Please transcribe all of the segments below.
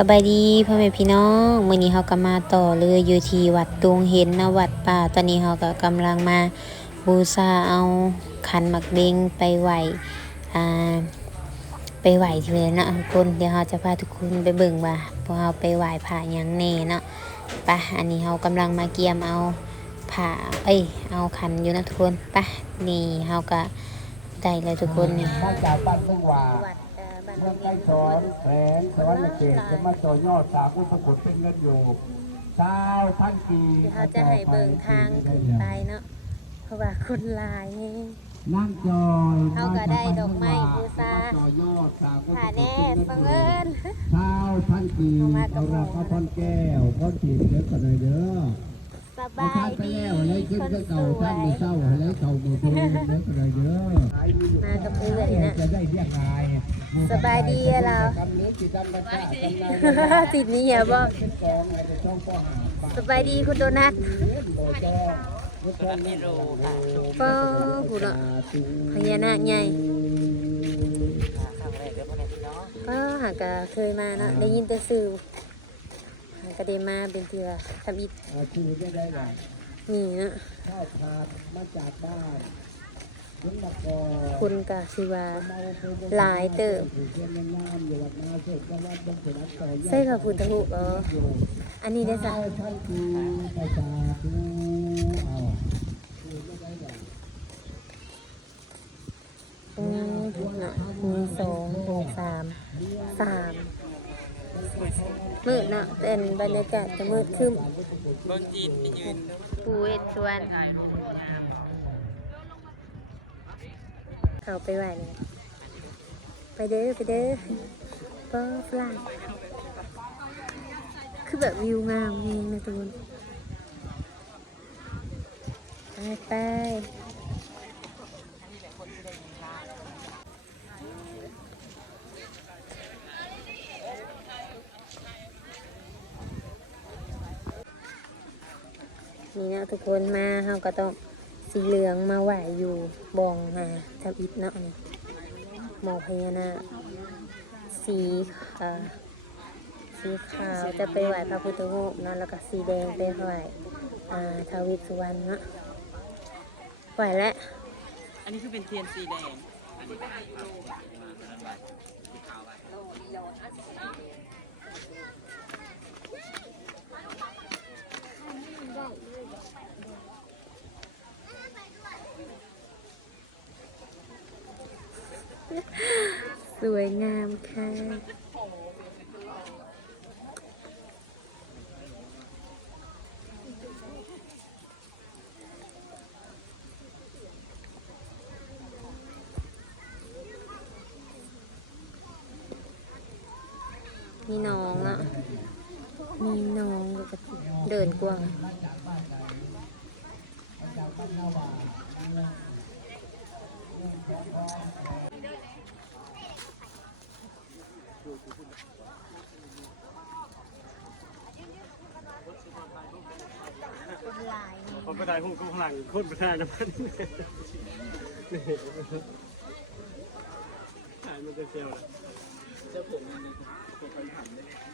สบายดีพ่อแม่พี่น้องมื้อนี้เฮาก็มาต่อเรือยู่ที่วัดตุงเห็นนะวัดป่า ตอนนี้เฮาก็กำลังมาบูชาเอาขันหมักเบงไปไหวอ่าไปไหวทีเลยนะทุกคนเดี๋ยวเฮาจะพาทุกคนไปเบิ่งว่าพวกเฮาไปไหว้พระหยังแน่เนาะปะอันนี้เฮากำลังมาเกียมเอาผ้าเอ้ยเอาขันอยู่นะทุกคนปะนี่เฮาก็ได้แล้วทุกคนนี่มาจากบ้านเพิ่งว่าวัด เอ่อบ้านเมืองไกลสอนแสงสวรรค์เกตจะมาต่อยอดสามอุปกรณ์เป็นเงินอยู่เช้าพันกีเดี๋ยวเขาจะให้เบิ่งทางขึ้นไปเนาะเพราะว่าคนหลายแฮงนั่งจอยเขาก็ได้ดอกไม้บูชาต่อยอดสามอุปกผ่ารณ์แน่เป็นบังเงิเอินญเช้าพันกีเอามากับเอาหมู่ราคาพันแก้วพันกีเยอะกันเลยเด้อสเอาบาท่ายนไปดีแล้วอะไรขึ้นคนก็สเก่าวยท่านไม่เศร้าอะไรเก่ามือตัวเยอะกันเลยเด้อมากับเพื่อนนะจะได้เรียกไง สบายดีอะเรากำเนิดจิตดำบัญชาตำนานติดนี้อย่าบอกเป็นกองอะไรเป็นช่องพ่อหาสบายดีคุณโดนัทโบจอพุทธมิโรค่ะป้อผู้เนาะพญานาคใหญ่ป้าหากะเคยมาเนาะได้ยินแต่สื่อหากะได้มาเป็นเทือทำอิฐอาชีพได้ได้หลายนี่เนาะ ข้าวทานมาจากบ้านขึ้นมากอคุณกะสิว่าเมาไปบนหลายเติบเพื่อนในน้ำอยู่วัดนาเสกจังหวัดบางเขนต่อยอดใส่พระพุทธรูปเอออันนี้ได้จ้ะข้าวท่านคือไปจาคูเอาคือไม่ได้หลายอืมเนาะมีสองมีสามสามมืดเนาะเป็นบรรยากาศจะมืดขึ้นเบิ่งจีนไปยืนปูเวทชวน เขาไปไหวเลยไปเด้อไปเด้อป้อฟลาคือแบบวิวงามเองนะทุกคนไปไปนี่นะทุกคนมาเราก็ต้อง สีเหลืองมาไหวอยู่บองมาทำอิฐเนาะนี่หมอกพญานาคสีสีขาวจะไปไหวพระพุทธรูปเนาะแล้วก็สีแดงไปไหวอ่าทวิสุวรรณเนาะไหวแล้วอันนี้คือเป็นเทียนสีแดง สวยงามค่ะมีน้องอะ มีน้องแล้วก็เดินกว้าง เป็นลายนี่คนประทายหูข้างหลังคนประทายน้ำมันถ่ายมันจะเซลล์นะเจ้าผมอันนี้ผมเคยทำเลย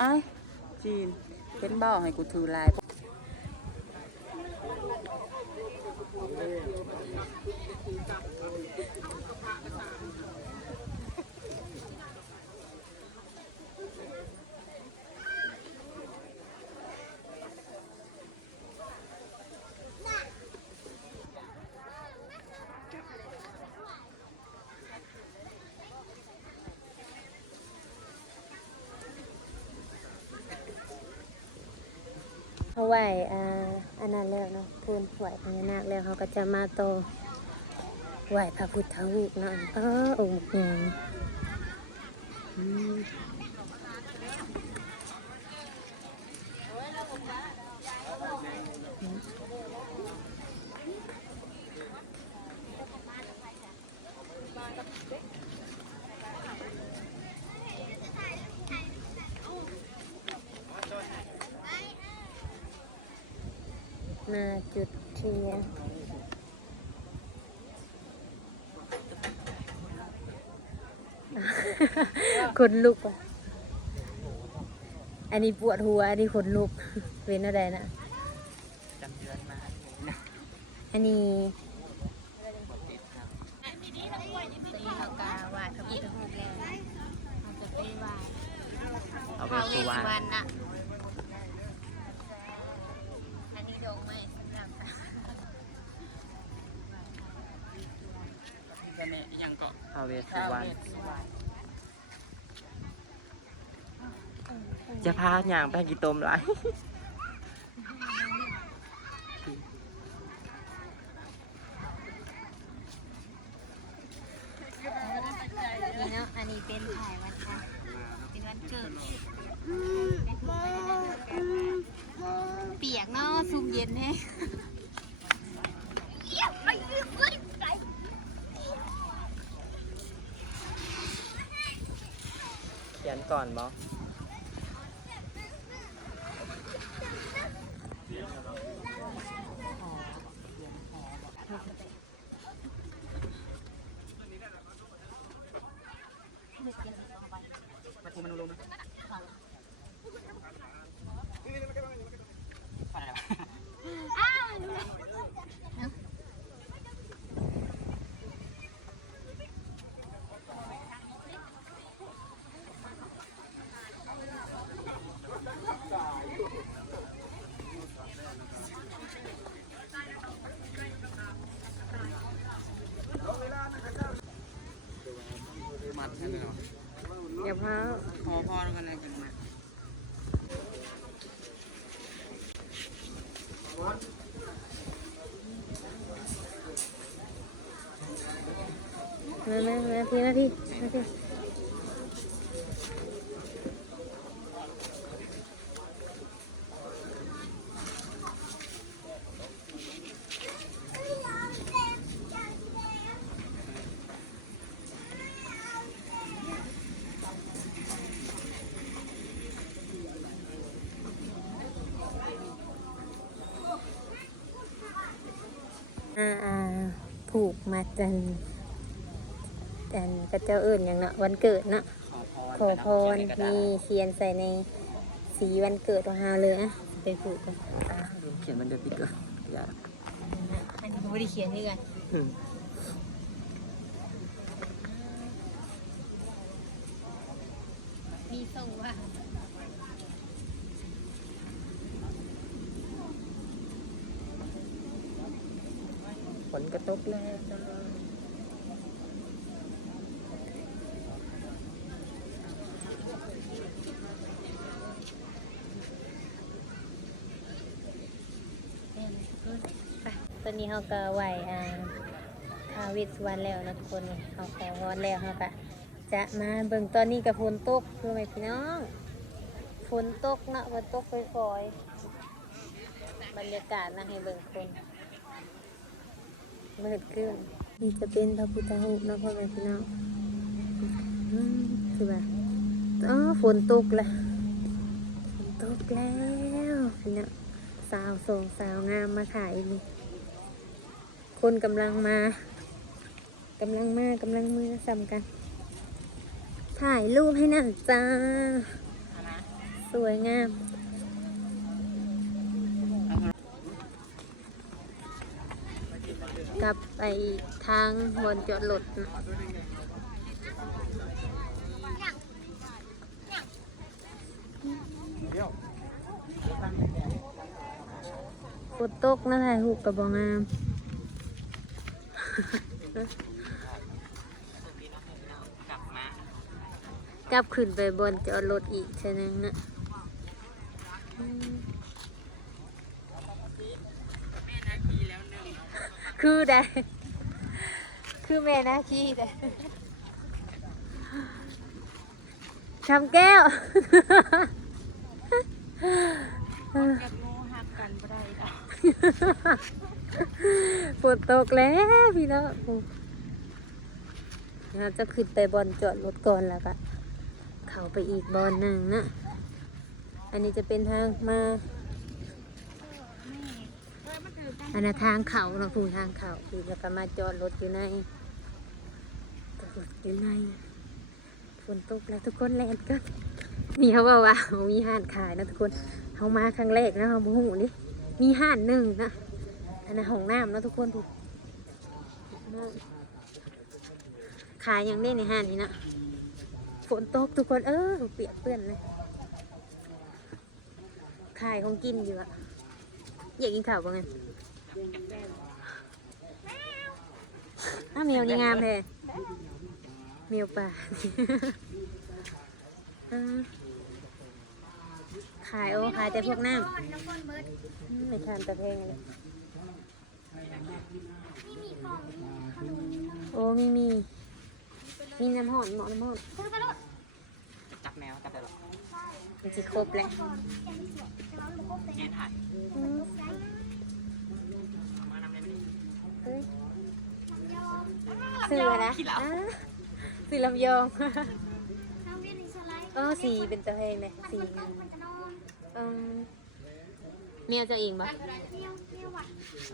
ไอ้ายจีนเป็นบ่อให้กูถือลาย เขาไหวอ่าอันนั้นแล้วเนาะพูนไหวพญานาคแล้วเขาก็จะมาโตไหวพระพุทธรูปนะเออองค์หนึ่งอืม มาจุดเทียนคนลุกอะอันนี้ปวดหัว อันนี้ขนลุกเป็นอะไรนะจำเดือนมา อันนี้ตีเรากาไหว้พระพุทธรูปแล้วเราจะไปไหว้เอาไปท้าวเวสุสวรรสุวรณรณนะอันนี้ดอกไม้สำหรับ ก็เนี่ยยัง เกาะเอาเวสุวรรณจะพาอย่างไปกี่ตมไรนี่เนาะอันนี้เป็นถ่ายวันค่ะเป็นวันเกิดเปียกเนาะซุ่มเย็นแฮะ เขียน ก่อนบอมาทีมันลงมัดกันเลยเนาะ พร้าพอพรกันเลยกันมามามามาพี่แม่พี่แม่พี่ ผูกมัดกันกันกระเจ้าเอื่นอย่างเนาะวันเกิดเนาะขอพรขอพรมีเขียนใส่ในสีวันเกิดของเราเลยอะไปผูกกันเขียนมันเดือนปีเกิดอย่าอันนี้เขาไม่ได้เขียนด้วยกัน อืม มีส่งว่า ฝนกระตกแล้วจ้าตอนนี้เขาก็ไหวอ่าทาวิสวรรณแล้วนะทุกคนนี่เขาขอพรแล้วเขาก็จะมาเบิ่งตอนนี้กับฝนตกคือไหมพี่น้องฝนตกนะฝนตกฝอยๆบรรยากาศนะให้เบิ่งคน มืดขึ้นนี่จะเป็นพระพุทธรูปนะพ่อแม่พี่น้องคือแบบอ๋อฝนตกแล้วฝนตกแล้วพี่น้องสาวสองสาวงามมาถ่ายนี่คนกำลังมากำลังมากำลังมือซ้ำกัน ถ่ายรูปให้นั่นจ้า สวยงาม กลับไปทางบนจอดรถนะฝนตกนะถ่ายรูปกับบองามกลับมากลับขึ้นไปบนจอดรถอีกเช่นึงนะอืม คือได้ คือแม่นาคีได้ทำแก้วกับงูหักกันบ่ได้ดอกฝนตกแล้วพี่น้องเราจะขึ้นไปบอลจอดรถก่อนแล้วก็ เข้าไปอีกบอลหนึ่งนะ อันนี้จะเป็นทางมา อันนั้นทางเขาเนาะผู้ทางเขาคือแล้วก็มาจอดรถอยู่ในจอดรถอยู่ในฝนตกแล้วทุกคนแลนกันนี่เขาบอกว่าเขามีห้านขายนะทุกคนเขามาครั้งแรกนะเขาบูหูนี่มีห้านหนึ่งนะอันนั้นห้องน้ำนะทุกคนถูกขายย่างนี้ในห้านนี้นะฝนตกทุกคนเออเปียกเปื้อนเลยขายของกินอยู่อะอยากกินข้าวบ้างไง อ้าวเมียวนี่งามเลยเมียวป่าขายโอ้ขายแต่พวกน้ำอืมไม่ทานแต่เพลงเลยโอ้มีมี มีน้ำหอมหมอน้ำหอมจับแมวจับได้หรอมันจะครบแล้วแกนถ่าย อืม มานำได้ไหม เฮ้ย ซื้ออะไรนะอ่าซื้อลำยองเออสีเป็นตะเพลงเลยสีงามอืมเมียวเจะเองปะ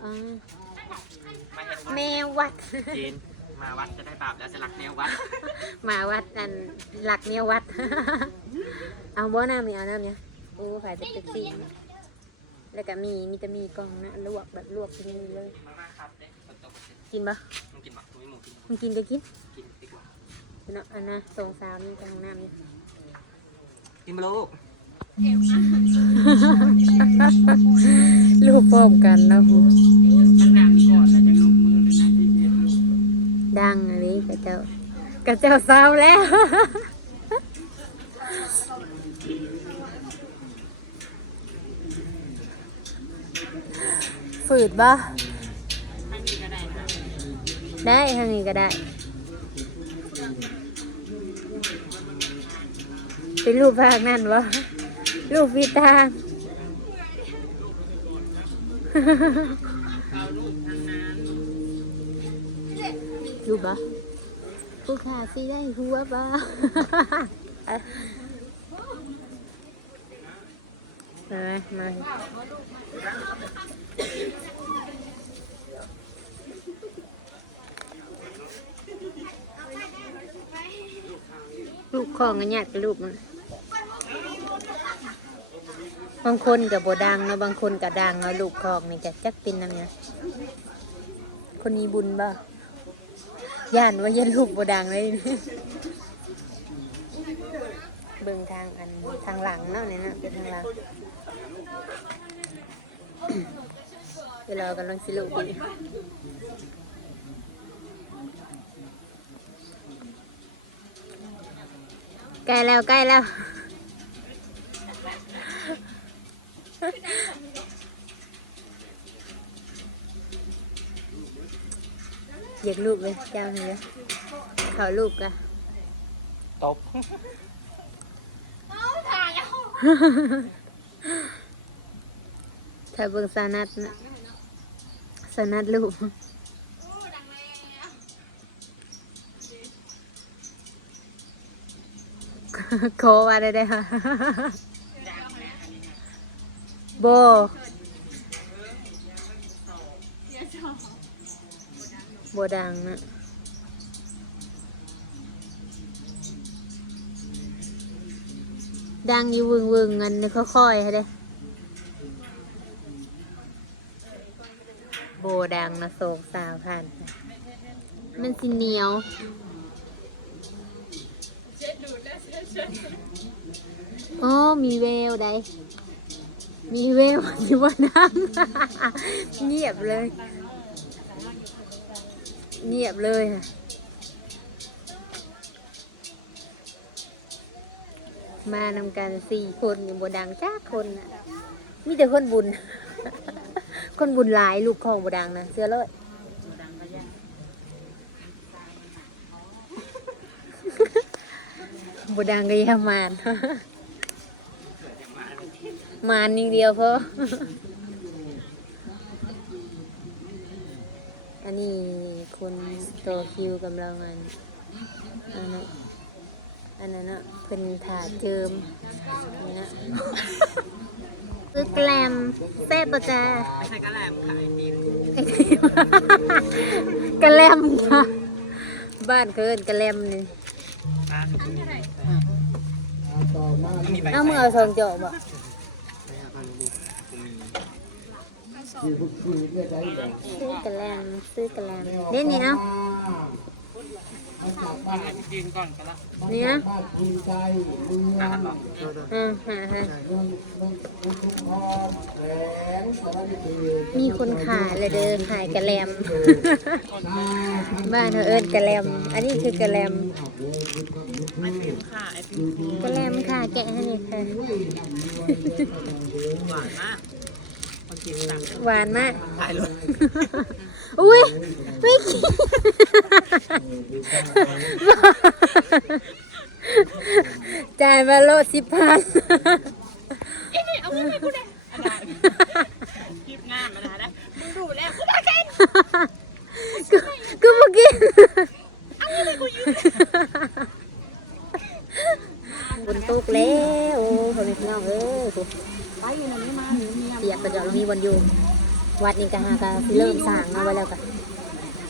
อืมมาเห็นแมววัดจีนมาวัดจะได้บาปแล้วจะรักแนววัดหมาวัดอันหลักเนี่ยวัด เอาบ่น้ำนี่เอาน้ำเนี่ยโอ้ขายเป็นเป็นสีแล้วก็มีมีแต่มีกล่องนะลวกแบบลวกที่นี่เลยมาม่าครับเด็กฝนตกกินปะ มึงกินปะมึงไม่หมูกินมึงกินก็กินกินดีกว่าเนาะอันนะสองสาวนี่กับห้องน้ำนี่กินมาลูกลูกพร้อมกันแล้วหูมันหนักก่อนแล้วจะลงมือเลยนะที่เย็นดังอะไรกระเจ้ากระเจ้าสาวแล้วฝืดบ่ ได้ทางนี้ก็ได้ เป็นรูปภาคนั่นวะรูปพิตางรูปบ่ผู้ขาสิได้หัวบ่มามา ลูกของอันเนี้ยกับลูกมันบางคนกับบดังเนาะบางคนกับดังเนาะลูกของนี่กจักเป็นน้ำเนี่ยคนมีบุญบ่ย่านว่ายันลูกบดังเลยนี่เบิ่งทางอันทางหลังเนาะเนี่ยนะเป็นทางหลังเวลากำลังสิลูกดี ใกล้แล้วใกล้แล้วอยากลูกเลยเจ้าเนื้อเขาลูกอะตบถ้าเบิ่งสานัดนะสานัดลูก โคว่าได้ได้ค่ะโบโบดังนะดังอยู่วึงวึงๆเงินนี่ค่อยๆให้เด้โบดังนะโศกสาวผ่านมันสิเหนียว โอ้มีแววใดมีแววอยู่ว่านั่งเงียบเลย เงียบเลยค่ะมานำกันสี่คนอยู่บดังจ้าคนน่ะมีแต่คนบุญ คนบุญหลายลูกของบดังนะเสื้อเลย บดังก็อยามานมานนิดเดียวพออันนี้คนต่อคิวกำลังอันอันนั้นอันนั้นนะเพิ่นถ่าเจิมนี่นะซื้อแกลมแซ่บปะจ้าไม่ใช่กระแลมขายตีนกะแลมค่ะ บ้านเกินกะแลมนี่ ร้านนี้มีใบเอามือเอาซองเจาะบ่ซื้อกระแลมซื้อกระแลมนี่นี่เอา จีนก่อนกันละนี่นะภูมิใจเมืองหาหรออืมฮะฮะเมืองเมืองอุทุมพรแขวงสวรรค์เขตมีคนขายเลยเด้อขายกระแลม บ้านเขาเอิ้นกระแลม อันนี้คือกระแลมไม่เป็นค่ะไอติมฟูกระแลมค่ะแกะให้นี่ค่ะ หวานมากคนกินสั่ง หวานมาก ถ่ายรถอุ้ยไม่กินจ่ายมาโลสิบพันเอาไม่ไม่กูได้อะไรคลิปงานมาได้มึงดูแล้วกูได้แค่กูกูเมื่อกี้ บนตกแล้วโอ้พ่อแม่พี่น้องเอ้ยไปอยู่นั่นนี่มาเปียกกระเจาะเรามีวันอยู่วัดนี่ก็หากะสิเริ่มสร้างมาไว้แล้วกะ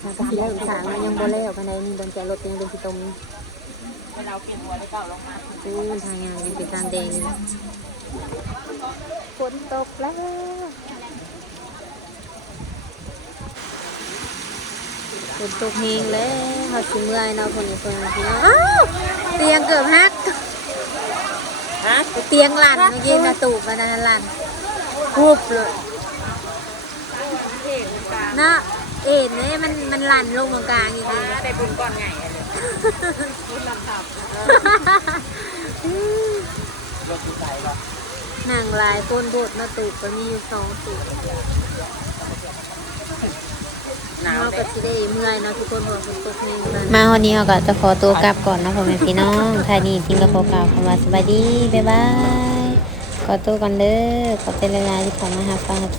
หากะสิเริ่มสร้างมายังบ่แล้วปานใดมีบนแจรถยังเป็นสิตมเวลาเปลี่ยนหัวได้เก่าลงมาอู้ทางงานยังเป็นทางแดงอยู่ฝนตกแล้วฝนตกเฮงแล้วเขาสิเมื่อยเนาะคนนี้คนนี้เนาวเตียงเกือบหัก ฮะเตียงหลั่นเมื่อกี้นะตูบมันนั่นหลั่นฮูบเลยนะเอ็นเนี่ยมันมันหลั่นลงตรงกลางอีกทีได้บุญก่อนไงหนังหลายคนโดดมาตูบก็มีอยู่สองตูบ หนาวเราก็สิได้เมื่อยเนาะทุกคนหัวฝนตกเองมาวันนี้เราก็จะขอตัวกลับก่อนนะพ่อแม่พี่น้องท่านี้จริงก็ขอกล่าคำว่าสบายดีบ๊ายบายขอตัวกันเด้อขอเป็นเวลายๆที่ผมมาหาฟังรับ